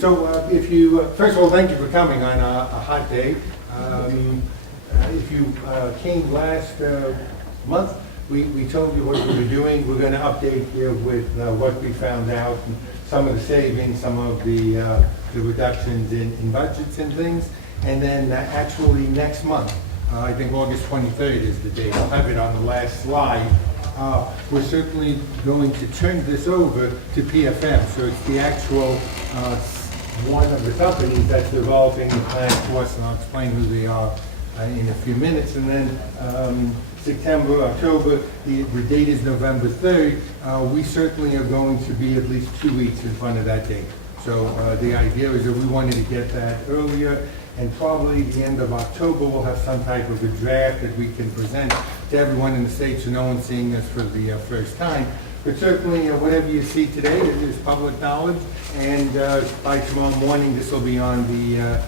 So if you, first of all, thank you for coming on a hot day. If you came last month, we told you what we were doing. We're going to update you with what we found out, and some of the savings, some of the reductions in budgets and things. And then actually next month, I think August 23rd is the date. I'll have it on the last slide. We're certainly going to turn this over to PFM. So it's the actual one of the companies that's developing the plan for us, and I'll explain who they are in a few minutes. And then September, October, the date is November 3rd. We certainly are going to be at least 2 weeks in front of that date. So the idea is that we wanted to get that earlier, and probably the end of October we'll have some type of a draft that we can present to everyone in the state, so no one's seeing this for the first time. But certainly whatever you see today is public knowledge, and by tomorrow morning this will be on the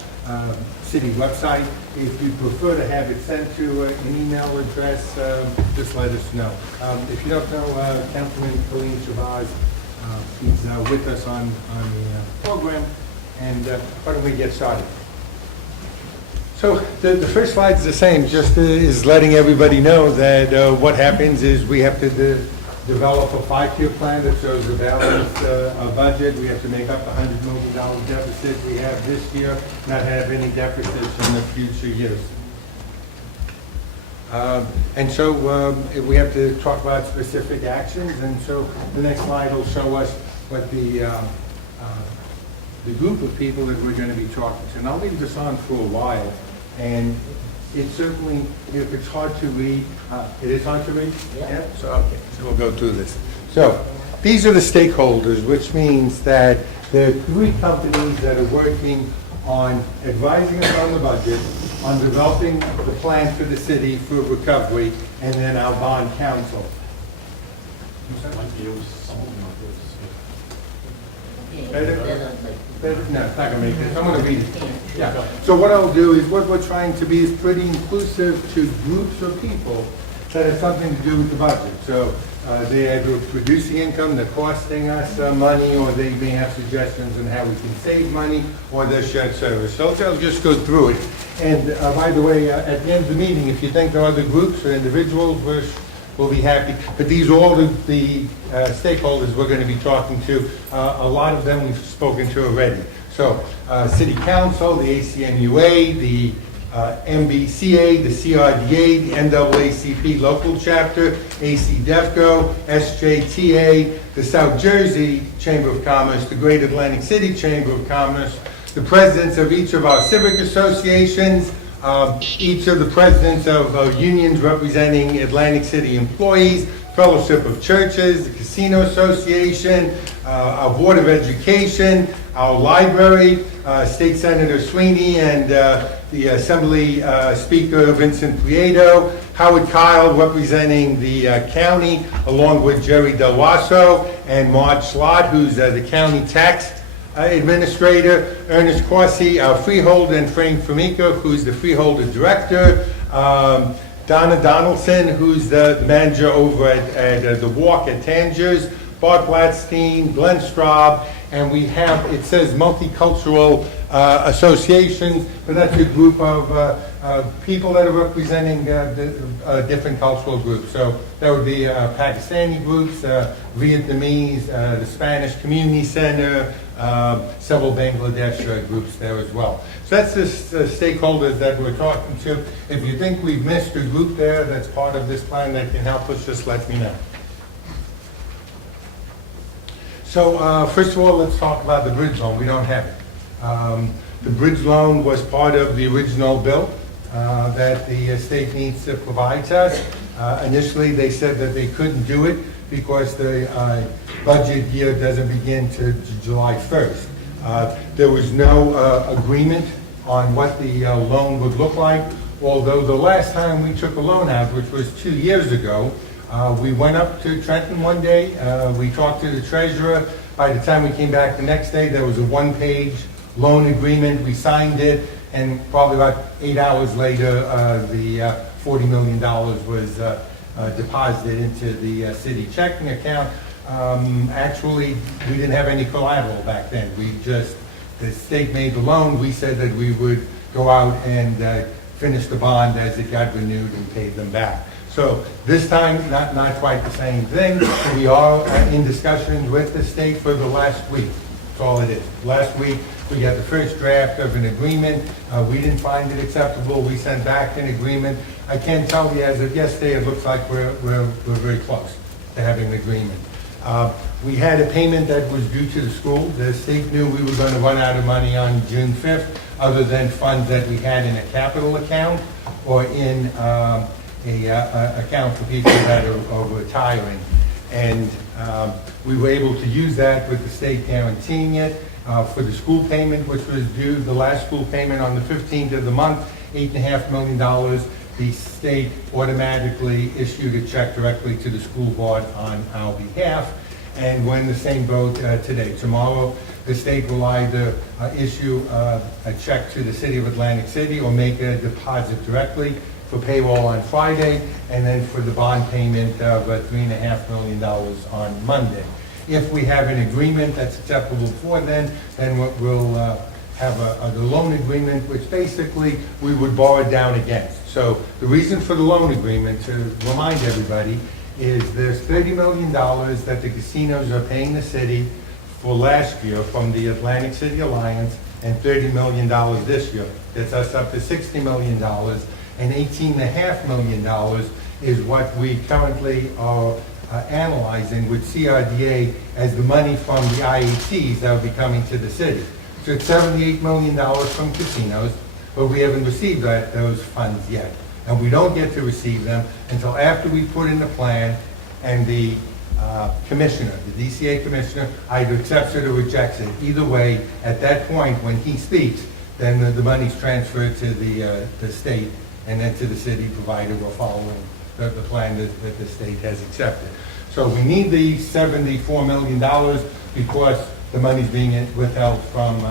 city website. If you prefer to have it sent to an email address, just let us know. If you don't know, Councilman Khalil Shabazz, he's with us on the program, and why don't we get started? So the first slide is the same, just is letting everybody know that what happens is we have to develop a 5-year plan that shows a balanced budget. We have to make up the $100 million deficit we have this year, not have any deficits in the future years. And so we have to talk about specific actions, and so the next slide will show us what the group of people that we're going to be talking to. And I'll leave this on for a while, and it certainly, if it's hard to read, it is hard to read? Yeah. So, okay, so we'll go through this. So these are the stakeholders, which means that there are 3 companies that are working on advising us on the budget, on developing the plan for the city for recovery, and then our bond counsel. Better? No, it's not going to make it. I'm going to read it. Yeah. So what I'll do is, what we're trying to be is pretty inclusive to groups of people that have something to do with the budget. So they either produce the income, they're costing us money, or they may have suggestions on how we can save money, or their shared service. So I'll just go through it. And by the way, at the end of the meeting, if you think there are other groups or individuals, we'll be happy. But these are all the stakeholders we're going to be talking to. A lot of them we've spoken to already. So City Council, the ACMUA, the MBCA, the CRDA, the NAACP local chapter, ACDEFCO, SJTA, the South Jersey Chamber of Commerce, the Great Atlantic City Chamber of Commerce, the presidents of each of our civic associations, each of the presidents of unions representing Atlantic City employees, Fellowship of Churches, the Casino Association, our Board of Education, our library, State Senator Sweeney, and the Assembly Speaker Vincent Prieto, Howard Kyle representing the county, along with Jerry Del Wasso, and Marge Schlott, who's the county tax administrator, Ernest Corsi, our freeholder, and Frank Formica, who's the freeholder director, Donna Donaldson, who's the manager over at the Walk at Tangiers, Bart Gladstein, Glenn Straub, and we have, it says multicultural associations, but that's a group of people that are representing different cultural groups. So that would be Pakistani groups, Vietnamese, the Spanish Community Center, several Bangladesh groups there as well. So that's the stakeholders that we're talking to. If you think we've missed a group there that's part of this plan that can help us, just let me know. So first of all, let's talk about the bridge loan. We don't have it. The bridge loan was part of the original bill that the state needs to provide to us. Initially, they said that they couldn't do it because the budget year doesn't begin to July 1st. There was no agreement on what the loan would look like, although the last time we took a loan out, which was 2 years ago, we went up to Trenton one day, we talked to the treasurer. By the time we came back the next day, there was a 1-page loan agreement. We signed it, and probably about 8 hours later, the $40 million was deposited into the city checking account. Actually, we didn't have any collateral back then. We just the state made the loan, we said that we would go out and finish the bond as it got renewed and pay them back. So this time, not quite the same thing. We are in discussions with the state for the last week. That's all it is. Last week, we got the first draft of an agreement. We didn't find it acceptable. We sent back an agreement. I can tell you, as of yesterday, it looks like we're very close to having an agreement. We had a payment that was due to the school. The state knew we were going to run out of money on June 5th, other than funds that we had in a capital account or in a account for people that are retiring. And we were able to use that with the state guaranteeing it for the school payment, which was due, the last school payment on the 15th of the month, $8.5 million. The state automatically issued a check directly to the school board on our behalf, and we're in the same boat today. Tomorrow, the state will either issue a check to the city of Atlantic City or make a deposit directly for payroll on Friday, and then for the bond payment of $3.5 million on Monday. If we have an agreement that's acceptable before then we'll have a loan agreement, which basically we would borrow down against. So the reason for the loan agreement, to remind everybody, is there's $30 million that the casinos are paying the city for last year from the Atlantic City Alliance, and $30 million this year. Gets us up to $60 million, and $18.5 million is what we currently are analyzing with CRDA as the money from the IATs that will be coming to the city. So it's $78 million from casinos, but we haven't received those funds yet. And we don't get to receive them until after we put in the plan, and the commissioner, the DCA commissioner, either accepts it or rejects it. Either way, at that point, when he speaks, then the money's transferred to the state and then to the city, provided we're following the plan that the state has accepted. So we need the $74 million because the money's being withheld from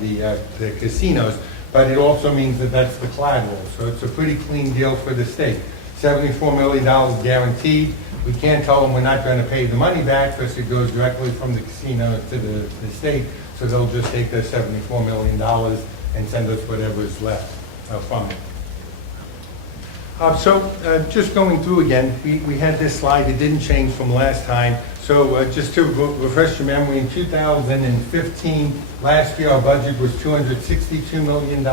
the casinos, but it also means that that's the collateral. So it's a pretty clean deal for the state. $74 million guaranteed. We can't tell them we're not going to pay the money back because it goes directly from the casino to the state. So they'll just take the $74 million and send us whatever is left from it. Just going through again, we had this slide. It didn't change from last time. So just to refresh your memory, in 2015, last year our budget was $262 million,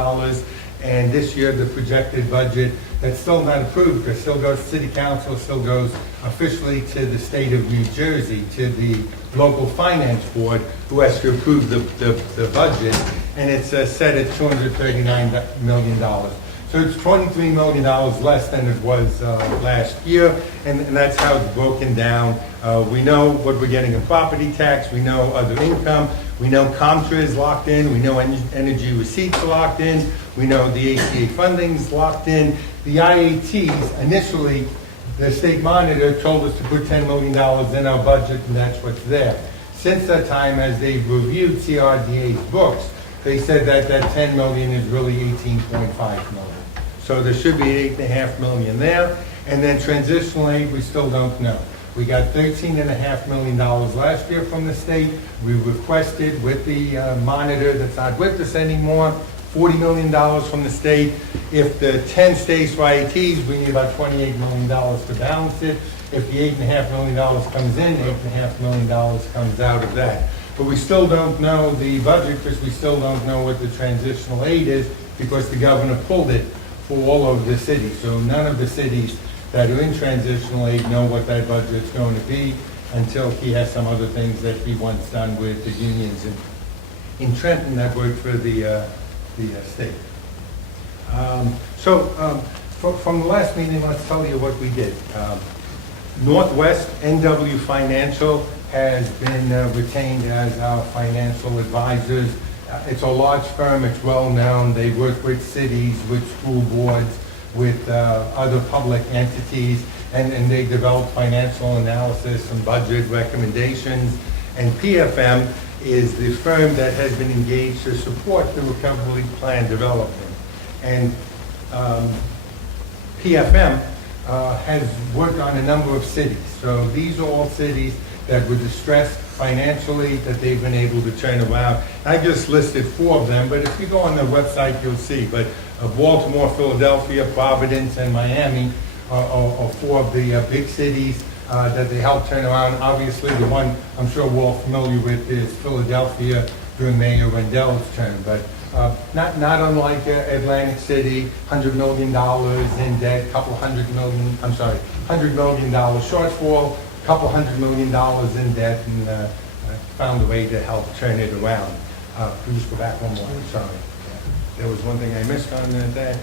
and this year the projected budget, that's still not approved, because it still goes to City Council, still goes officially to the state of New Jersey, to the local finance board, who has to approve the budget, and it's set at $239 million. So it's $23 million less than it was last year, and that's how it's broken down. We know what we're getting in property tax, we know other income, we know ComTra is locked in, we know energy receipts are locked in, we know the ACA funding is locked in. The IATs, initially, the state monitor told us to put $10 million in our budget, and that's what's there. Since that time, as they've reviewed CRDA's books, they said that that $10 million is really $18.5 million. So there should be $8.5 million there, and then transitional aid, we still don't know. We got $13.5 million last year from the state. We requested with the monitor that's not with us anymore, $40 million from the state. If the 10 stays for IATs, we need about $28 million to balance it. If the $8.5 million comes in, $8.5 million comes out of that. But we still don't know the budget, because we still don't know what the transitional aid is, because the governor pulled it for all of the cities. So none of the cities that are in transitional aid know what that budget's going to be until he has some other things that he wants done with the unions in Trenton that work for the state. From the last meeting, let's tell you what we did. Northwest NW Financial has been retained as our financial advisors. It's a large firm, it's well known. They work with cities, with school boards, with other public entities, and they develop financial analysis and budget recommendations. And PFM is the firm that has been engaged to support the recovery plan development. And PFM has worked on a number of cities. So these are all cities that were distressed financially that they've been able to turn around. I just listed 4 of them, but if you go on the website, you'll see. But Baltimore, Philadelphia, Providence, and Miami are 4 of the big cities that they helped turn around. Obviously, the one I'm sure we're all familiar with is Philadelphia during Mayor Rendell's term, but not unlike Atlantic City, $100 million in debt, $100 million shortfall, $200 million in debt, and found a way to help turn it around. Please go back one more, I'm sorry. There was one thing I missed on that.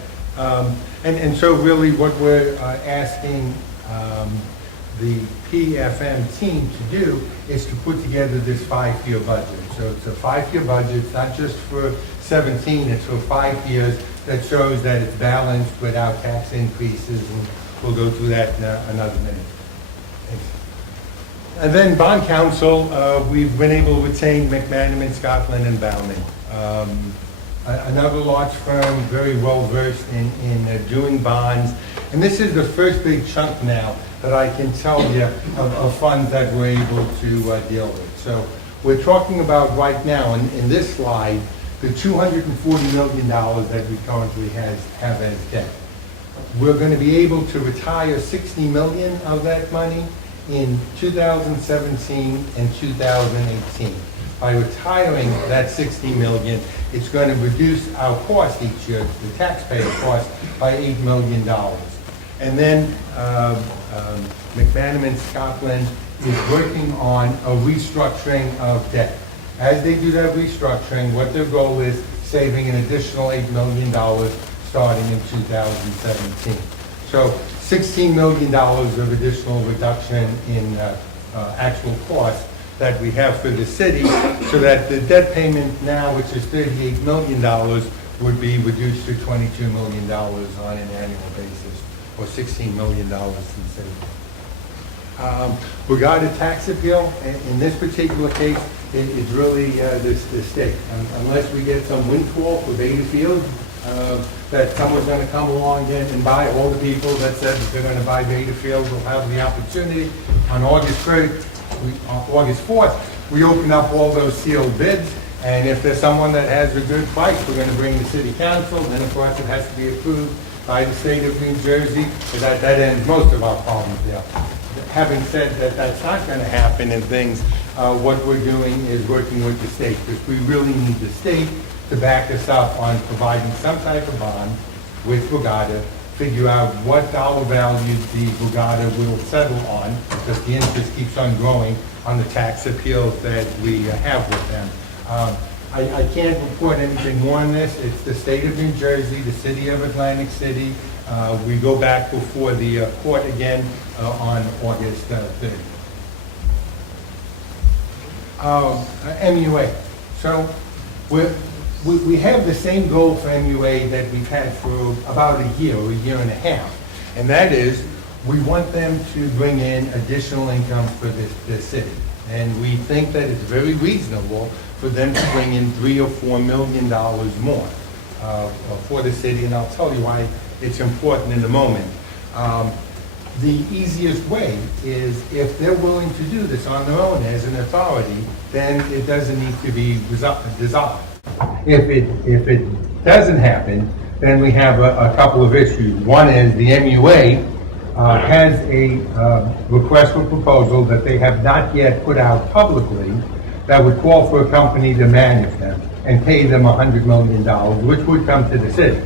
And so really what we're asking the PFM team to do is to put together this 5-year budget. So it's a 5-year budget, it's not just for 17, it's for 5 years that shows that it's balanced without tax increases, and we'll go through that in another minute. Thanks. And then bond counsel, we've been able to retain McManaman, Scotland, and Baumann. Another large firm, very well versed in doing bonds. And this is the first big chunk now that I can tell you of funds that we're able to deal with. So we're talking about right now in this slide, the $240 million that we currently have as debt. We're going to be able to retire $60 million of that money in 2017 and 2018. By retiring that $60 million, it's going to reduce our cost each year, the taxpayer cost, by $8 million. And then McManaman Scotland is working on a restructuring of debt. As they do that restructuring, what their goal is saving an additional $8 million starting in 2017. So $16 million of additional reduction in actual cost that we have for the city, so that the debt payment now, which is $38 million, would be reduced to $22 million on an annual basis, or $16 million in savings. Regarding tax appeal, in this particular case, it's really the state. Unless we get some windfall for Beta Field, that someone's going to come along and buy, all the people that said that they're going to buy Beta Field will have the opportunity. On August 4th, we open up all those sealed bids, and if there's someone that has a good price, we're going to bring the city council, and of course it has to be approved by the state of New Jersey. That ends most of our problems there. Having said that that's not going to happen and things, what we're doing is working with the state, because we really need the state to back us up on providing some type of bond with Borgata, figure out what dollar value the Borgata will settle on, because the interest keeps on growing on the tax appeals that we have with them. I can't report anything more on this. It's the state of New Jersey, the city of Atlantic City. We go back before the court again on August 3rd. MUA. So we have the same goal for MUA that we've had for about a year and a half, and that is we want them to bring in additional income for this city. And we think that it's very reasonable for them to bring in $3 or $4 million more for the city, and I'll tell you why it's important in a moment. The easiest way is if they're willing to do this on their own as an authority, then it doesn't need to be dissolved. If it doesn't happen, then we have a couple of issues. One is the MUA has a request for proposal that they have not yet put out publicly that would call for a company to manage them and pay them $100 million, which would come to the city.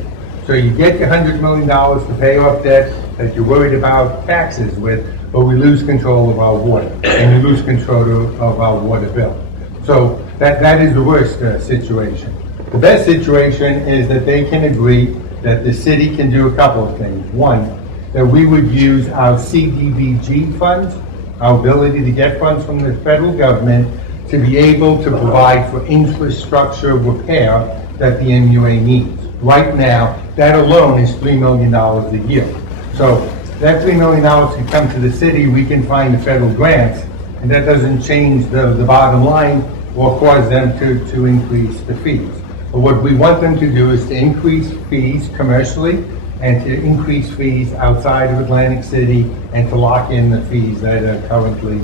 So you get your $100 million to pay off debt that you're worried about taxes with, but we lose control of our water, and we lose control of our water bill. So that is the worst situation. The best situation is that they can agree that the city can do a couple of things. One, that we would use our CDBG funds, our ability to get funds from the federal government, to be able to provide for infrastructure repair that the MUA needs. Right now, that alone is $3 million a year. So that $3 million can come to the city, we can find the federal grants, and that doesn't change the bottom line or cause them to increase the fees. But what we want them to do is to increase fees commercially and to increase fees outside of Atlantic City and to lock in the fees that are currently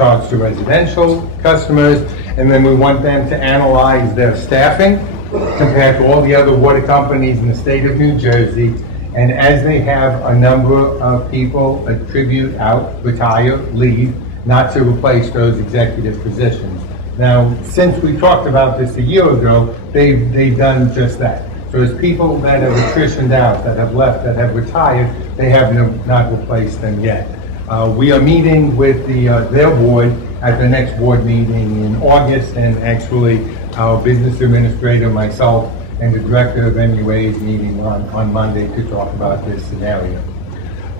charged to residential customers, and then we want them to analyze their staffing compared to all the other water companies in the state of New Jersey. And as they have a number of people attribute out, retire, leave, not to replace those executive positions. Now, since we talked about this a year ago, they've done just that. So as people that have attritioned out, that have left, that have retired, they have not replaced them yet. We are meeting with their board at the next board meeting in August, and actually our business administrator, myself, and the director of MUA is meeting on Monday to talk about this scenario.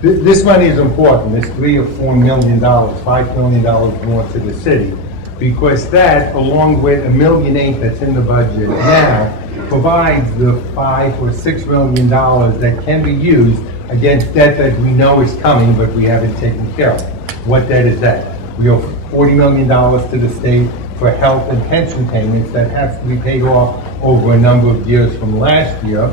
This money is important, this $3 or $4 million, $5 million more to the city, because that, along with $1.8 million that's in the budget now, provides the $5 or $6 million that can be used against debt that we know is coming, but we haven't taken care of. What debt is that? We owe $40 million to the state for health and pension payments that have to be paid off over a number of years from last year,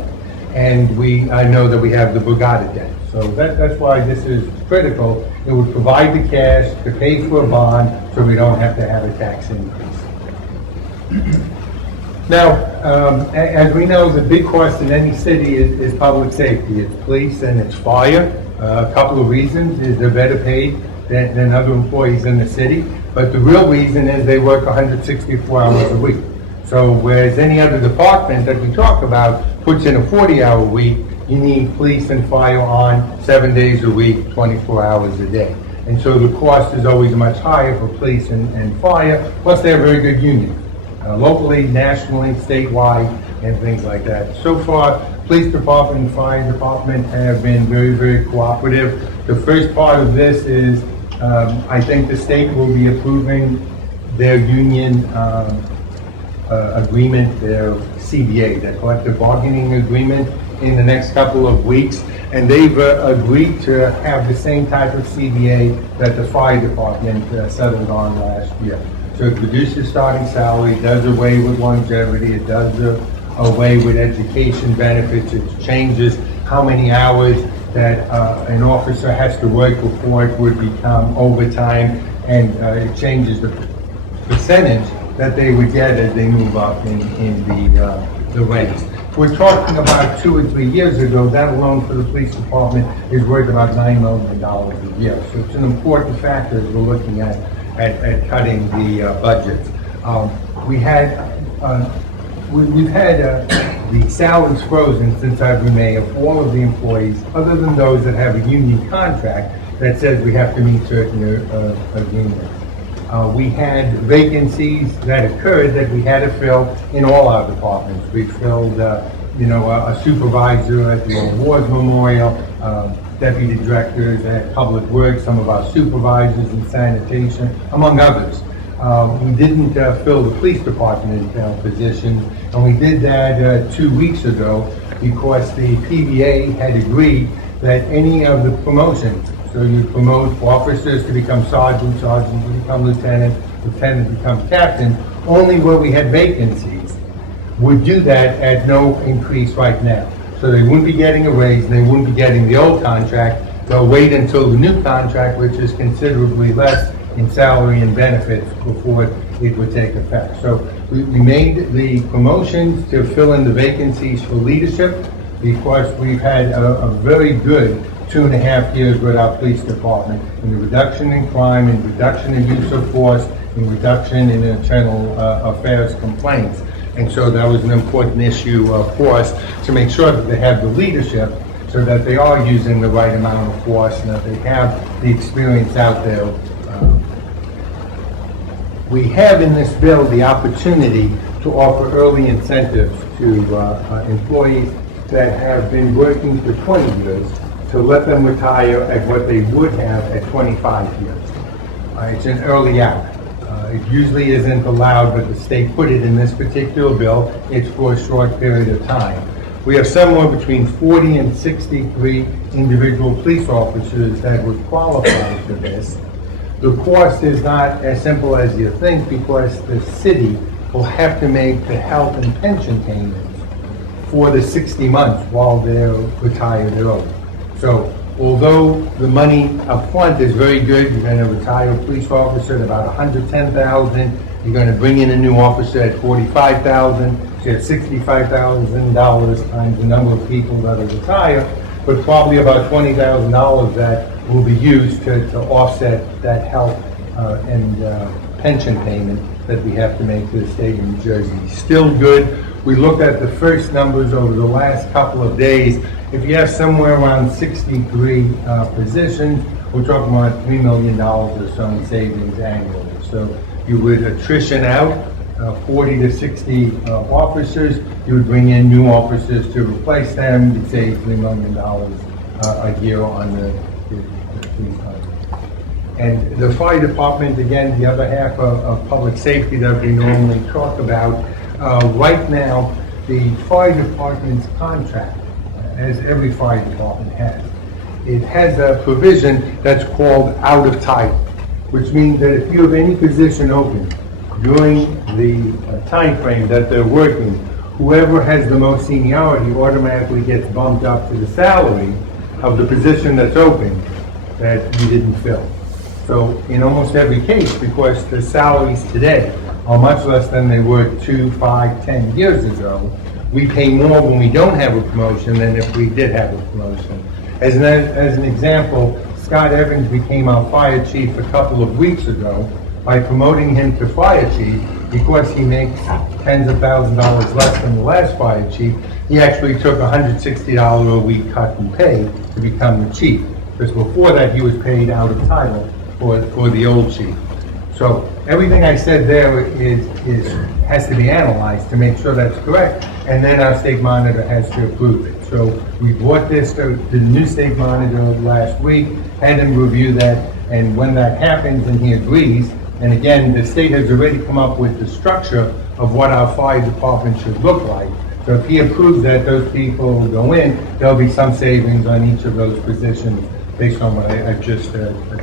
and I know that we have the Borgata debt. So that's why this is critical. It would provide the cash to pay for a bond so we don't have to have a tax increase. Now, as we know, the big cost in any city is public safety. It's police and it's fire. A couple of reasons is they're better paid than other employees in the city, but the real reason is they work 164 hours a week. So whereas any other department that we talk about puts in a 40-hour week, you need police and fire on 7 days a week, 24 hours a day. And so the cost is always much higher for police and fire, plus they're very good unions, locally, nationally, statewide, and things like that. So far, police department and fire department have been very, very cooperative. The first part of this is, I think the state will be approving their union agreement, their CBA, their collective bargaining agreement, in the next couple of weeks, and they've agreed to have the same type of CBA that the fire department settled on last year. So it reduces starting salary, does away with longevity, it does away with education benefits, it changes how many hours that an officer has to work before it would become overtime, and it changes the percentage that they would get as they move up in the ranks. We're talking about 2 or 3 years ago, that alone for the police department is worth about $9 million a year. So it's an important factor as we're looking at cutting the budgets. We've had the salaries frozen since every May of all of the employees, other than those that have a union contract that says we have to meet certain agreements. We had vacancies that occurred that we had to fill in all our departments. We filled, a supervisor at the Old Wars Memorial, deputy directors at Public Works, some of our supervisors in sanitation, among others. We didn't fill the police department positions, and we did that 2 weeks ago because the PBA had agreed that any of the promotions, so you promote officers to become sergeant, sergeant to become lieutenant, lieutenant to become captain, only where we had vacancies would do that at no increase right now. So they wouldn't be getting a raise, and they wouldn't be getting the old contract. They'll wait until the new contract, which is considerably less in salary and benefits, before it would take effect. So we made the promotions to fill in the vacancies for leadership, because we've had a very good 2.5 years with our police department in the reduction in crime, in reduction in use of force, in reduction in internal affairs complaints. And so that was an important issue for us to make sure that they have the leadership so that they are using the right amount of force and that they have the experience out there. We have in this bill the opportunity to offer early incentives to employees that have been working for 20 years to let them retire at what they would have at 25 years. It's an early out. It usually isn't allowed, but the state put it in this particular bill. It's for a short period of time. We have somewhere between 40 and 63 individual police officers that would qualify for this. The cost is not as simple as you think, because the city will have to make the health and pension payments for the 60 months while they're retired early. So although the money up front is very good, you're going to retire a police officer at about $110,000. You're going to bring in a new officer at $45,000. So you have $65,000 times the number of people that are retired, but probably about $20,000 that will be used to offset that health and pension payment that we have to make to the state of New Jersey. Still good. We looked at the first numbers over the last couple of days. If you have somewhere around 63 positions, we're talking about $3 million or so in savings annually. So you would attrition out 40 to 60 officers. You would bring in new officers to replace them. You'd save $3 million a year on the police department. And the fire department, again, the other half of public safety that we normally talk about, right now, the fire department's contract, as every fire department has, it has a provision that's called out of title, which means that if you have any position open during the time frame that they're working, whoever has the most seniority automatically gets bumped up to the salary of the position that's open that you didn't fill. So in almost every case, because the salaries today are much less than they were 2, 5, 10 years ago, we pay more when we don't have a promotion than if we did have a promotion. As an example, Scott Evans became our fire chief a couple of weeks ago. By promoting him to fire chief, because he makes tens of thousands of dollars less than the last fire chief, he actually took $160 a week cut in pay to become the chief. Because before that, he was paid out of title for the old chief. So everything I said there has to be analyzed to make sure that's correct, and then our state monitor has to approve it. So we brought this to the new state monitor last week, had him review that, and when that happens and he agrees, and again, the state has already come up with the structure of what our fire department should look like. So if he approves that those people will go in, there'll be some savings on each of those positions based on what I just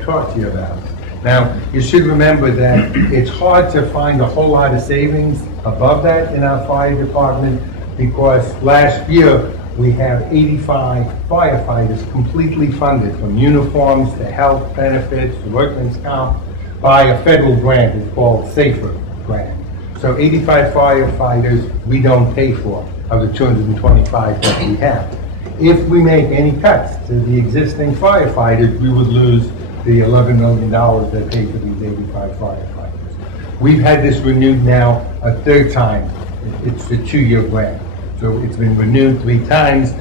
talked to you about. Now, you should remember that it's hard to find a whole lot of savings above that in our fire department because last year we have 85 firefighters completely funded, from uniforms to health benefits to workman's comp, by a federal grant. It's called SAFER grant. So 85 firefighters we don't pay for of the 225 that we have. If we make any cuts to the existing firefighters, we would lose the $11 million they pay for these 85 firefighters. We've had this renewed now a third time. It's a 2-year grant. So it's been renewed 3 times.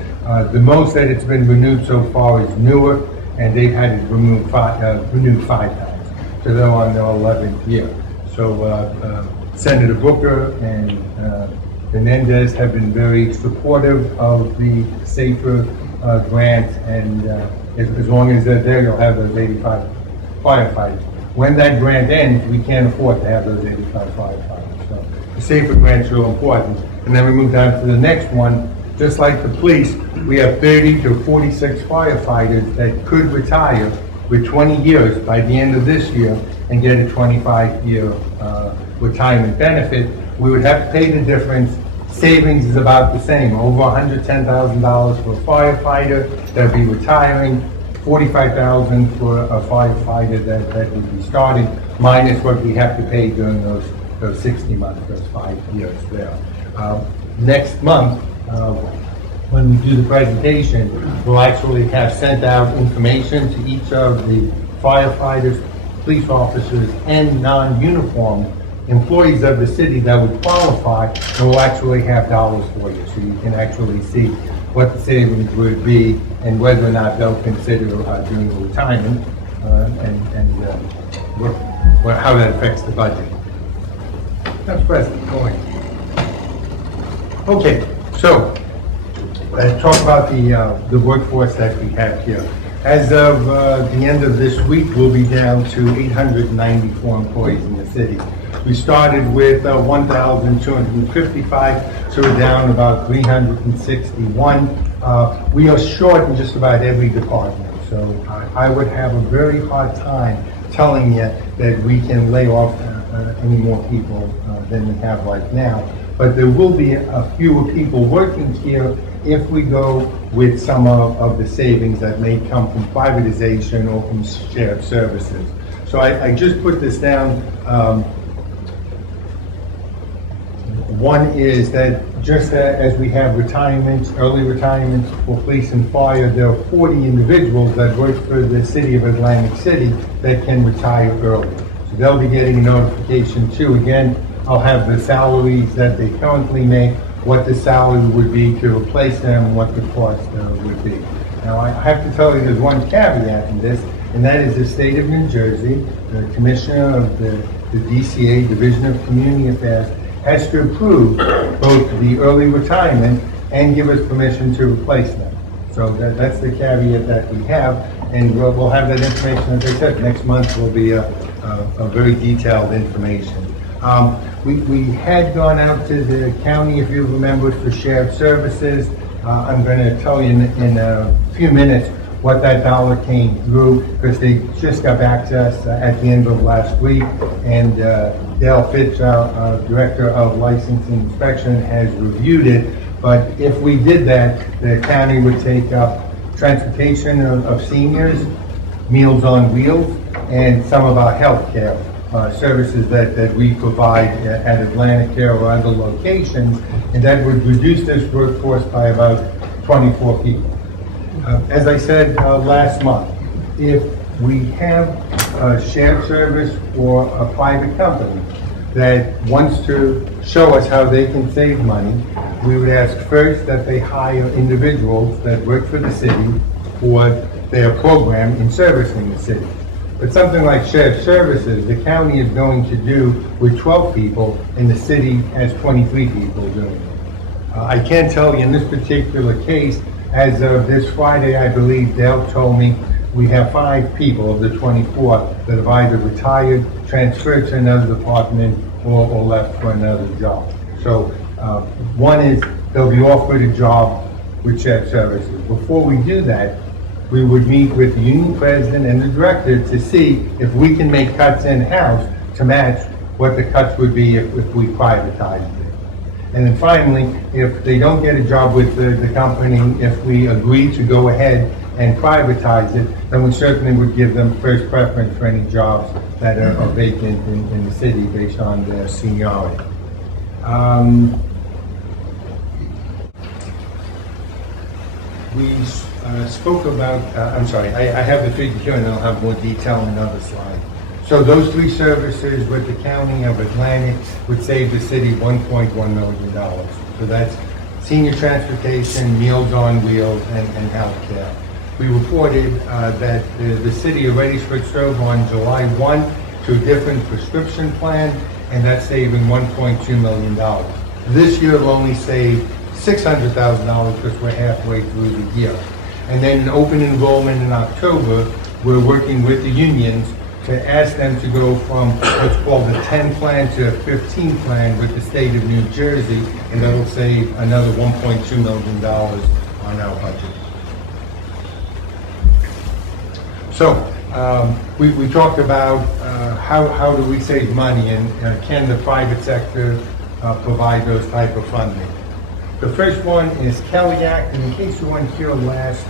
The most that it's been renewed so far is Newark, and they've had it renewed 5 times. So they're on their 11th year. So Senator Booker and Menendez have been very supportive of the SAFER grant, and as long as they're there, you'll have those 85 firefighters. When that grant ends, we can't afford to have those 85 firefighters. So the SAFER grant's real important. And then we move down to the next one. Just like the police, we have 30 to 46 firefighters that could retire with 20 years by the end of this year and get a 25-year retirement benefit. We would have to pay the difference. Savings is about the same, over $110,000 for a firefighter that would be retiring, $45,000 for a firefighter that would be starting, minus what we have to pay during those 60 months, those 5 years there. Next month, when we do the presentation, we'll actually have sent out information to each of the firefighters, police officers, and non-uniform employees of the city that would qualify, and we'll actually have dollars for you, so you can actually see what the savings would be and whether or not they'll consider doing a retirement and how that affects the budget. That's President Cohen. Okay, so let's talk about the workforce that we have here. As of the end of this week, we'll be down to 894 employees in the city. We started with 1,255, so we're down about 361. We are short in just about every department, so I would have a very hard time telling you that we can lay off any more people than we have right now. But there will be a fewer people working here if we go with some of the savings that may come from privatization or from shared services. So I just put this down. One is that just as we have retirements, early retirements for police and fire, there are 40 individuals that work for the city of Atlantic City that can retire early. So they'll be getting a notification too. Again, I'll have the salaries that they currently make, what the salary would be to replace them, and what the cost would be. Now, I have to tell you there's one caveat in this, and that is the state of New Jersey, the commissioner of the DCA, Division of Community Affairs, has to approve both the early retirement and give us permission to replace them. So that's the caveat that we have, and we'll have that information, as I said, next month will be a very detailed information. We had gone out to the county, if you remember, for shared services. I'm going to tell you in a few minutes what that dollar came through, because they just got back to us at the end of last week, and Dale Fitz, our Director of Licensing Inspection, has reviewed it. But if we did that, the county would take up transportation of seniors, Meals on Wheels, and some of our health care services that we provide at Atlantic Care or other locations, and that would reduce this workforce by about 24 people. As I said last month, if we have a shared service or a private company that wants to show us how they can save money, we would ask first that they hire individuals that work for the city for their program in servicing the city. But something like shared services, the county is going to do with 12 people, and the city has 23 people doing it. I can tell you in this particular case, as of this Friday, I believe Dale told me, we have 5 people of the 24 that have either retired, transferred to another department, or left for another job. So one is they'll be offered a job with shared services. Before we do that, we would meet with the union president and the director to see if we can make cuts in-house to match what the cuts would be if we privatized it. And then finally, if they don't get a job with the company, if we agree to go ahead and privatize it, then we certainly would give them first preference for any jobs that are vacant in the city based on their seniority. We spoke about, I'm sorry, I have the figure here and I'll have more detail in another slide. So those 3 services with the County of Atlantic would save the city $1.1 million. So that's senior transportation, Meals on Wheels, and health care. We reported that the city already switched over on July 1 to a different prescription plan, and that's saving $1.2 million. This year will only save $600,000 because we're halfway through the year. And then in open enrollment in October, we're working with the unions to ask them to go from what's called a 10 plan to a 15 plan with the state of New Jersey, and that'll save another $1.2 million on our budget. So we talked about how do we save money, and can the private sector provide those type of funding. The first one is Kelly Act, and in case you weren't here last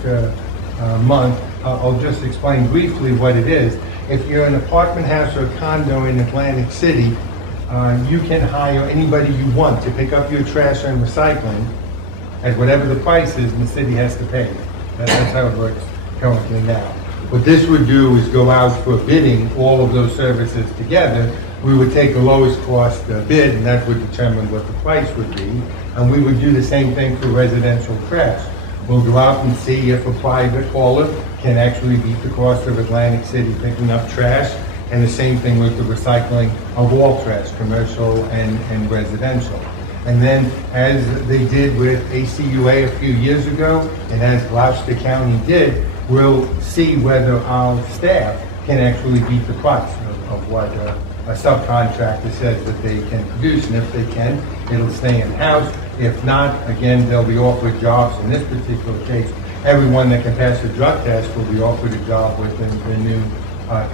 month, I'll just explain briefly what it is. If you're an apartment house or a condo in Atlantic City, you can hire anybody you want to pick up your trash and recycling at whatever the price is, and the city has to pay. That's how it works currently now. What this would do is go out for bidding all of those services together. We would take the lowest cost bid, and that would determine what the price would be. And we would do the same thing for residential trash. We'll go out and see if a private hauler can actually beat the cost of Atlantic City picking up trash, and the same thing with the recycling of all trash, commercial and residential. And then, as they did with ACUA a few years ago, and as Gloucester County did, we'll see whether our staff can actually beat the price of what a subcontractor says that they can produce. And if they can, it'll stay in-house. If not, again, they'll be offered jobs. In this particular case, everyone that can pass the drug test will be offered a job with the new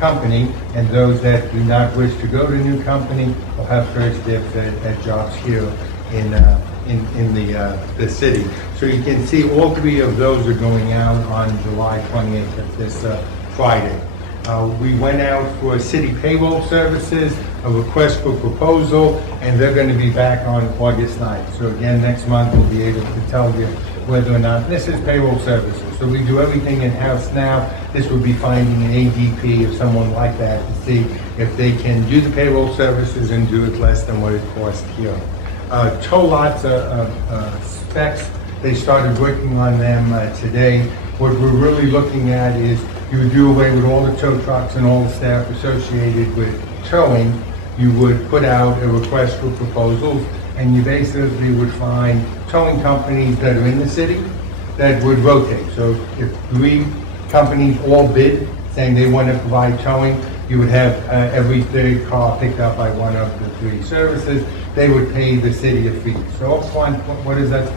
company, and those that do not wish to go to a new company will have first dibs at jobs here in in the city. So you can see all three of those are going out on July 28th, of this Friday. We went out for city payroll services, a request for proposal, and they're going to be back on August 9th. So again, next month we'll be able to tell you whether or not this is payroll services. So we do everything in-house now. This would be finding an ADP or someone like that to see if they can do the payroll services and do it less than what it costs here. Tow lots specs, they started working on them today. What we're really looking at is you would do away with all the tow trucks and all the staff associated with towing. You would put out a request for proposals, and you basically would find towing companies that are in the city that would rotate. So if 3 companies all bid saying they want to provide towing, you would have every third car picked up by one of the 3 services. They would pay the city a fee. So up front, what is that?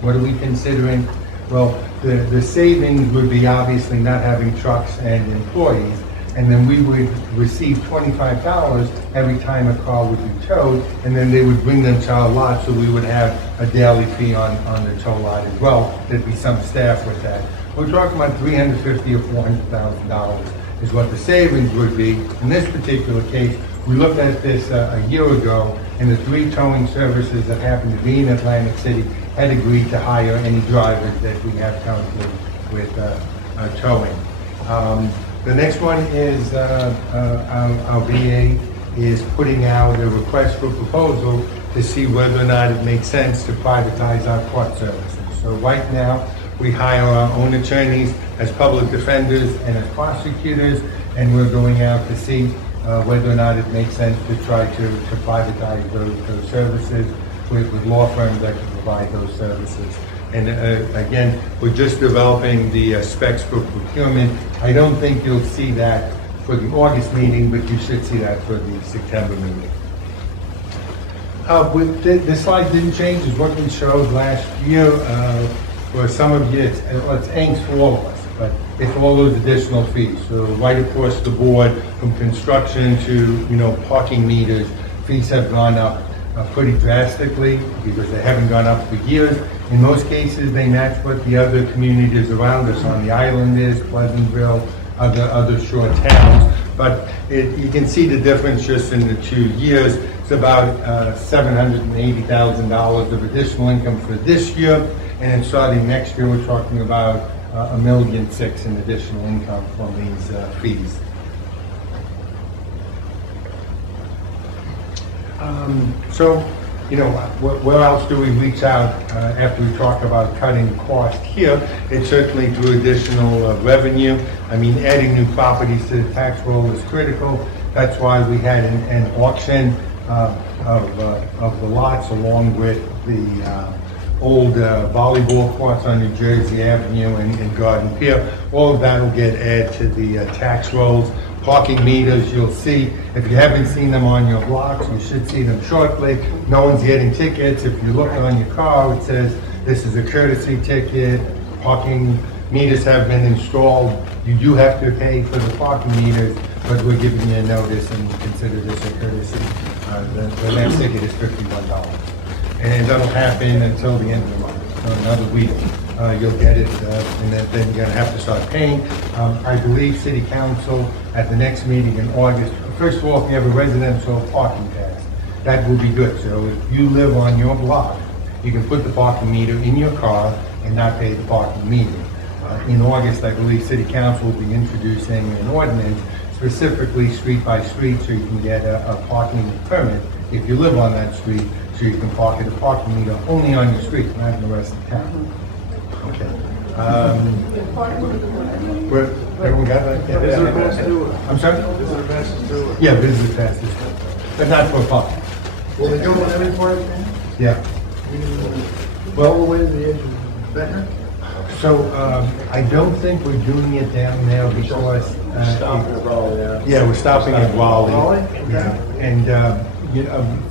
What are we considering? Well, the savings would be obviously not having trucks and employees, and then we would receive $25 every time a car would be towed, and then they would bring them to our lot, so we would have a daily fee on the tow lot as well. There'd be some staff with that. We're talking about $350,000 or $400,000 is what the savings would be. In this particular case, we looked at this a year ago, and the 3 towing services that happened to be in Atlantic City had agreed to hire any drivers that we have currently with towing. The next one is our VA is putting out a request for proposal to see whether or not it makes sense to privatize our court services. So right now, we hire our own attorneys as public defenders and as prosecutors, and we're going out to see whether or not it makes sense to try to privatize those services with law firms that can provide those services. And again, we're just developing the specs for procurement. I don't think you'll see that for the August meeting, but you should see that for the September meeting. This slide didn't change, is what we showed last year. For some of you, it's angst for all of us, but it's all those additional fees. So right across the board, from construction to parking meters, fees have gone up pretty drastically because they haven't gone up for years. In most cases, they match what the other communities around us on the island is, Pleasantville, other shore towns. But you can see the difference just in the 2 years. It's about $780,000 of additional income for this year, and then starting next year, we're talking about $1.6 million in additional income from these fees. Where else do we reach out after we talk about cutting cost here? It's certainly through additional revenue. I mean, adding new properties to the tax roll is critical. That's why we had an auction of the lots along with the old volleyball courts on New Jersey Avenue and Garden Pier. All of that will get added to the tax rolls. Parking meters, you'll see, if you haven't seen them on your blocks, you should see them shortly. No one's getting tickets. If you look on your car, it says this is a courtesy ticket. Parking meters have been installed. You do have to pay for the parking meters, but we're giving you a notice and you consider this a courtesy. The last ticket is $51. And that'll happen until the end of the month, so another week. You'll get it, and then you're going to have to start paying. I believe City Council at the next meeting in August, first of all, if you have a residential parking pass, that will be good. So if you live on your block, you can put the parking meter in your car and not pay the parking meter. In August, I believe City Council will be introducing an ordinance specifically street by street so you can get a parking permit if you live on that street, so you can park at a parking meter only on your street, not in the rest of town. Okay. Everyone got that? Yeah, Visitor pass to it. I'm sorry? Visitor passes to it. Yeah, visitor passes, but not for parking. Will they go on every part of the Yeah. Well, away to the edge of Ventnor? So I don't think we're doing it down there because Stopping at Raleigh, yeah. yeah, we're stopping at Raleigh. Raleigh? Okay. Yeah. And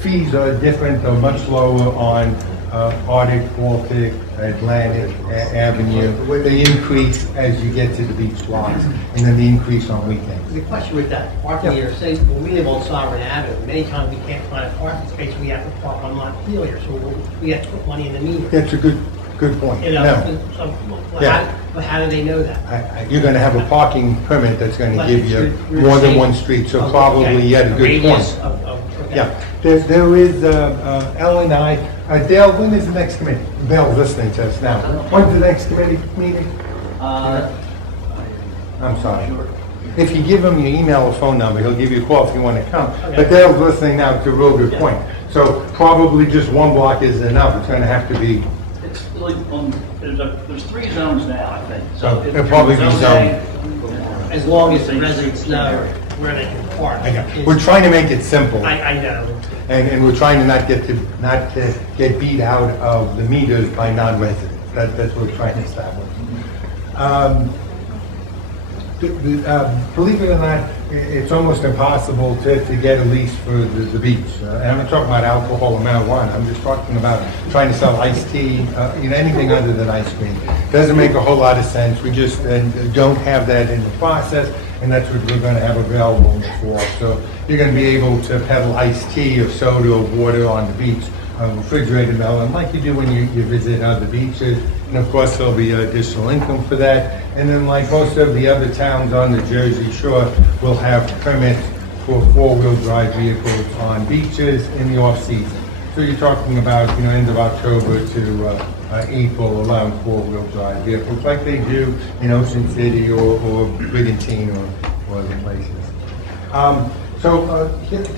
fees are different, they're much lower on Arctic, Baltic, Atlantic, Avenue. They increase as you get to the beach blocks, and then the increase on weekends. The question with that parking meter, say, when we live on Sovereign Avenue, many times we can't find a parking space, we have to park on Montpelier, so we have to put money in the meter. That's a good point. You know, No. so, Yeah. but how do they know that? You're gonna have a parking permit that's gonna But give you you're more than saying- one street, so Okay. probably, you had a good Radius point. okay. Yeah, there is, Ellen and I, Dale, when is the next committee? Dale's listening to us now. When's the next committee meeting? I'm sorry. If you give him your email or phone number, he'll give you a call if you want to come. Okay. But Dale's listening now to a real good point. So probably just one block is enough, it's gonna have to be, It's like, there's 3 zones now, I think. So if it'll probably be you're in zoned. A, As long as the residents know where they can park. I know, we're trying to make it simple. I know. And we're trying to not to get beat out of the meters by non-residents. That's what we're trying to establish. Believe it or not, it's almost impossible to get a lease for the beach. And I'm not talking about alcohol or marijuana. I'm just talking about trying to sell iced tea, anything other than ice cream. Doesn't make a whole lot of sense. We just don't have that in the process, and that's what we're going to have available in the fall. So you're going to be able to peddle iced tea or soda or water on the beach, refrigerated melon, like you do when you visit other beaches. And of course, there'll be additional income for that. And then like most of the other towns on the Jersey Shore, we'll have permits for 4-wheel drive vehicles on beaches in the off-season. So you're talking about, end of October to April, allowing 4-wheel drive vehicles like they do in Ocean City or Brigantine or other places.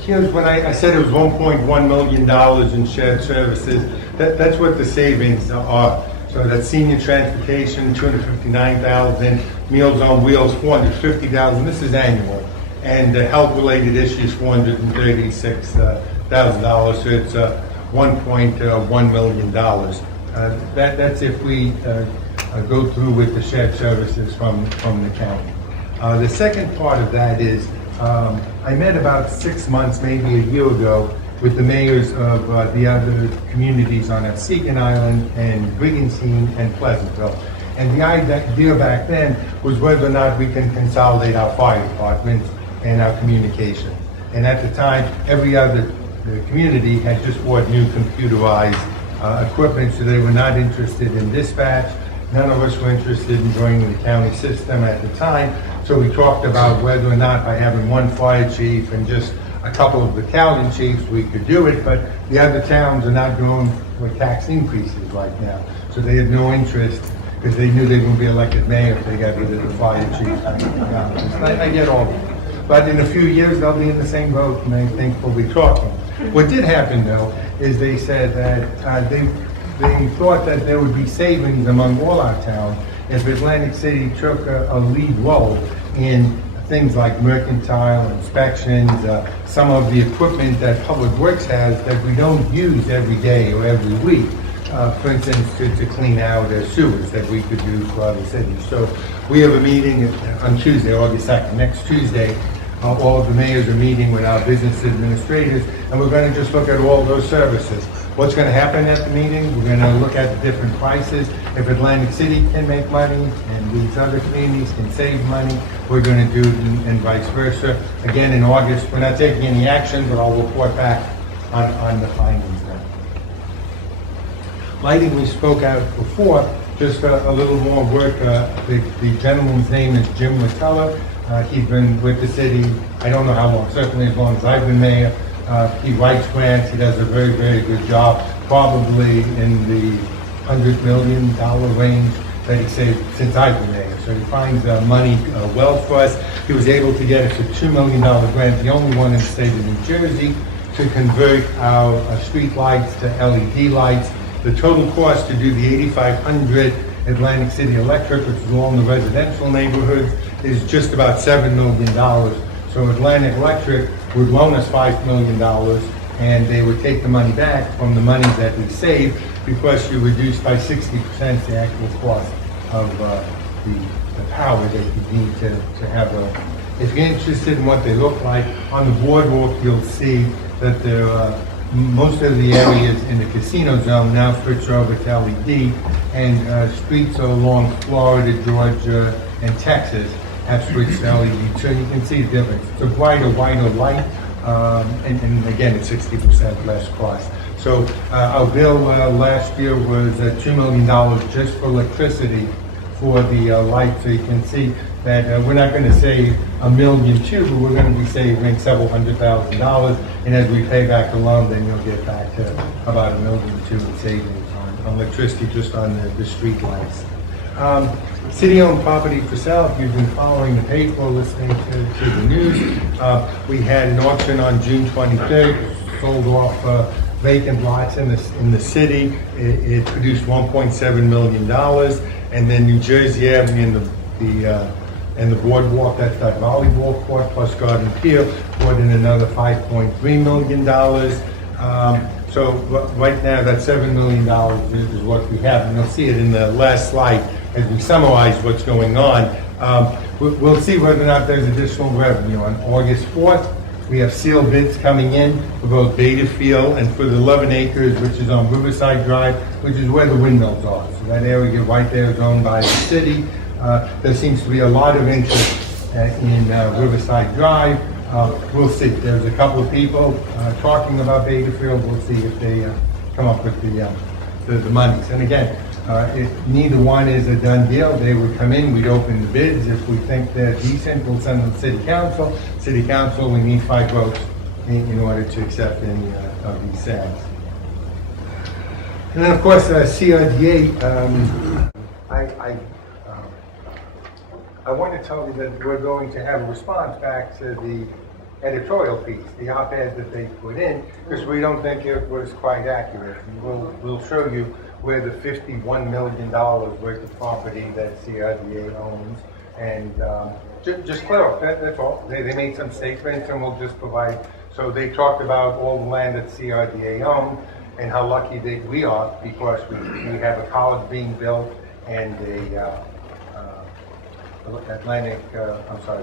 Here's when I said it was $1.1 million in shared services. That's what the savings are. So that's senior transportation, $259,000, Meals on Wheels, $450,000. This is annual. And health-related issues, $436,000. So it's $1.1 million. That's if we go through with the shared services from the county. The second part of that is I met about 6 months, maybe a year ago, with the mayors of the other communities on Absecon Island and Brigantine and Pleasantville. And the idea back then was whether or not we can consolidate our fire departments and our communications. And at the time, every other community had just bought new computerized equipment, so they were not interested in dispatch. None of us were interested in joining the county system at the time. So we talked about whether or not by having one fire chief and just a couple of battalion chiefs, we could do it, but the other towns are not going with tax increases right now. So they had no interest because they knew they wouldn't be elected mayor if they got rid of the fire chief. I get all that. But in a few years, they'll be in the same boat and I think we'll be talking. What did happen though, is they said that they thought that there would be savings among all our towns if Atlantic City took a lead role in things like mercantile inspections, some of the equipment that Public Works has that we don't use every day or every week. For instance, to clean out sewers that we could do for other cities. So we have a meeting on Tuesday, August 2nd, next Tuesday. All of the mayors are meeting with our business administrators, and we're going to just look at all those services. What's going to happen at the meeting? We're going to look at the different prices. If Atlantic City can make money and these other communities can save money, we're going to do it and vice versa. Again, in August, we're not taking any action, but I'll report back on the findings then. Lighting, we spoke out before, just a little more work. The gentleman's name is Jim Watella. He's been with the city, I don't know how long, certainly as long as I've been mayor. He writes grants, he does a very, very good job, probably in the $100 million range that he saved since I've been mayor. So he finds money well for us. He was able to get us a $2 million grant, the only one in the state of New Jersey, to convert our street lights to LED lights. The total cost to do the 8,500 Atlantic City Electric, which is along the residential neighborhoods, is just about $7 million. So Atlantic Electric would loan us $5 million, and they would take the money back from the money that we saved because you reduce by 60% the actual cost of the power that you need to have if you're interested in what they look like, on the boardwalk you'll see that they're most of the areas in the casino zone now switch over to LED, and streets along Florida, Georgia, and Texas have switched to LED. So you can see the difference. It's a brighter, whiter light, and again, it's 60% less cost. So our bill last year was $2 million just for electricity for the light. So you can see that we're not going to save $1.2 million, but we're going to be saving several $100,000. And as we pay back the loan, then you'll get back to about $1.2 million in savings on electricity just on the street lights. City-owned property for sale. If you've been following the paper, listening to the news, we had an auction on June 23rd, sold off vacant lots in the city. It produced $1.7 million, and then New Jersey Avenue and the boardwalk, that's that volleyball court plus Garden Pier, brought in another $5.3 million. So right now, that $7 million is what we have, and you'll see it in the last slide as we summarize what's going on. We'll see whether or not there's additional revenue. On August 4th, we have sealed bids coming in for both Beta Field and for the 11 acres, which is on Riverside Drive, which is where the windmills are. So that area right there is owned by the city. There seems to be a lot of interest in Riverside Drive. We'll see. There's a couple of people talking about Beta Field. We'll see if they come up with the monies. And again, if neither one is a done deal, they would come in, we'd open the bids. If we think they're decent, we'll send them to City Council. City Council, we need 5 votes in order to accept any of these sales. And then, of course, CRDA, I want to tell you that we're going to have a response back to the editorial piece, the op-ed that they put in, because we don't think it was quite accurate. And we'll show you where the $51 million worth of property that CRDA owns, and just clear up, that's all. They made some statements, and we'll just provide. So they talked about all the land that CRDA owned, and how lucky we are, because we have a college being built, and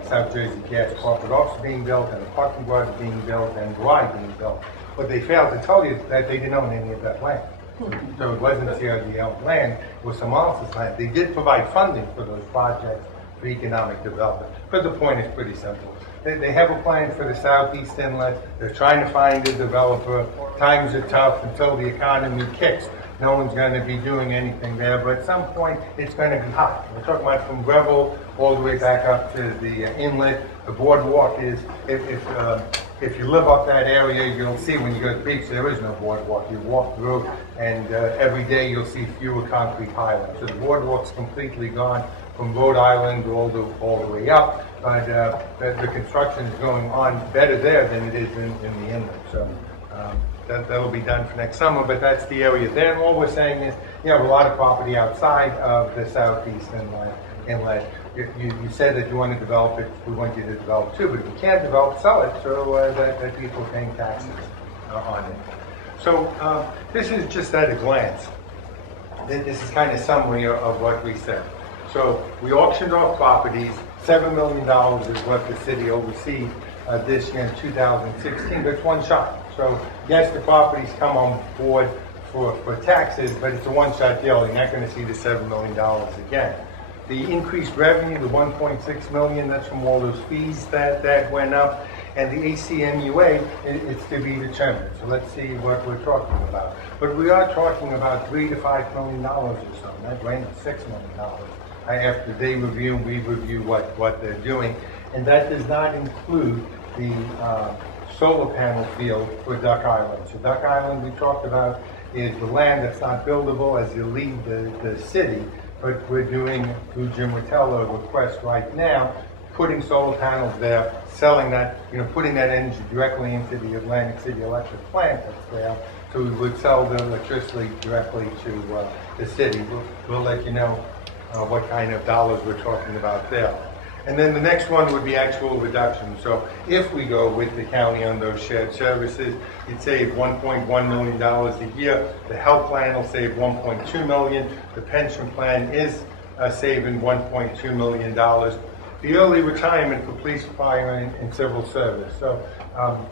South Jersey Gas corporate office being built, and a parking garage being built, and garage being built. But they failed to tell you that they didn't own any of that land. So it wasn't CRDA land, it was some else's land. They did provide funding for those projects for economic development. But the point is pretty simple. They have a plan for the Southeast Inlet. They're trying to find a developer. Times are tough until the economy kicks. No one's going to be doing anything there, but at some point it's going to be hot. We're talking about from Greville all the way back up to the inlet. The boardwalk is, if you live up that area, you'll see when you go to the beach, there is no boardwalk. You walk through, and every day you'll see fewer concrete pilings. So the boardwalk's completely gone from Rhode Island all the way up, but the construction is going on better there than it is in the inlet. So that'll be done for next summer, but that's the area there. And all we're saying is, you have a lot of property outside of the Southeast Inlet. You said that you want to develop it, we want you to develop too, but if you can't develop, sell it, so that people are paying taxes on it. So this is just at a glance. This is kind of summary of what we said. So we auctioned off properties. $7 million is what the city oversees this year in 2016, but it's one shot. So yes, the properties come on board for taxes, but it's a one-shot deal. You're not going to see the $7 million again. The increased revenue, the $1.6 million, that's from all those fees that went up. And the ACMUA, it's to be determined. So let's see what we're talking about. But we are talking about $3 to $5 million or something. That range is $6 million. After they review, we review what they're doing. And that does not include the solar panel field for Duck Island. So Duck Island, we talked about, is the land that's not buildable as you leave the city. But we're doing, through Jim Rotella, a request right now, putting solar panels there, selling that, putting that energy directly into the Atlantic City electric plant that's there. So we would sell the electricity directly to the city. We'll let you know what kind of dollars we're talking about there. And then the next one would be actual reduction. So if we go with the county on those shared services, you'd save $1.1 million a year. The health plan will save $1.2 million. The pension plan is saving $1.2 million. The early retirement for police, fire, and civil service. So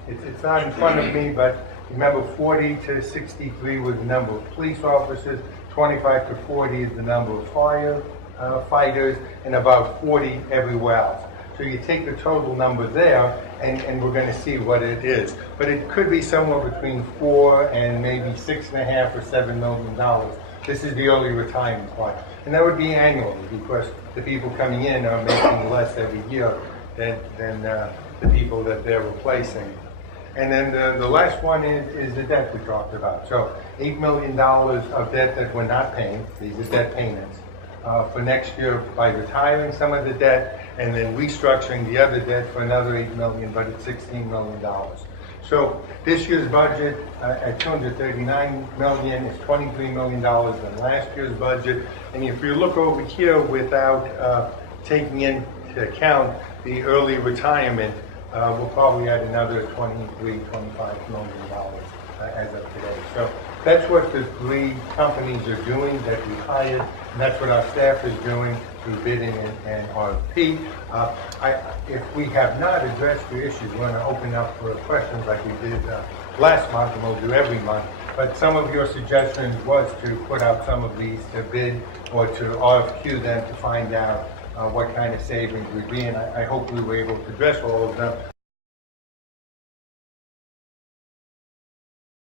it's not in front of me, but Remember, 40 to 63 was the number of police officers, 25 to 40 is the number of fighters, and about 40 everywhere else. So you take the total number there, and we're gonna see what it is. But it could be somewhere between 4 and maybe 6.5 or $7 million. This is the early retirement part. And that would be annually, because the people coming in are making less every year than the people that they're replacing. And then the last one is the debt we talked about. So $8 million of debt that we're not paying, these are debt payments, for next year by retiring some of the debt and then restructuring the other debt for another $8 million, but it's $16 million. So this year's budget at $239 million is $23 million than last year's budget. And if you look over here without taking into account the early retirement, we'll probably add another $23, $25 million as of today. So that's what the three companies are doing that we hired, and that's what our staff is doing through bidding and RFP. If we have not addressed your issues, we're going to open up for questions like we did last month, and we'll do every month. But some of your suggestions was to put out some of these to bid or to RFQ them to find out what kind of savings would be, and I hope we were able to address all of them.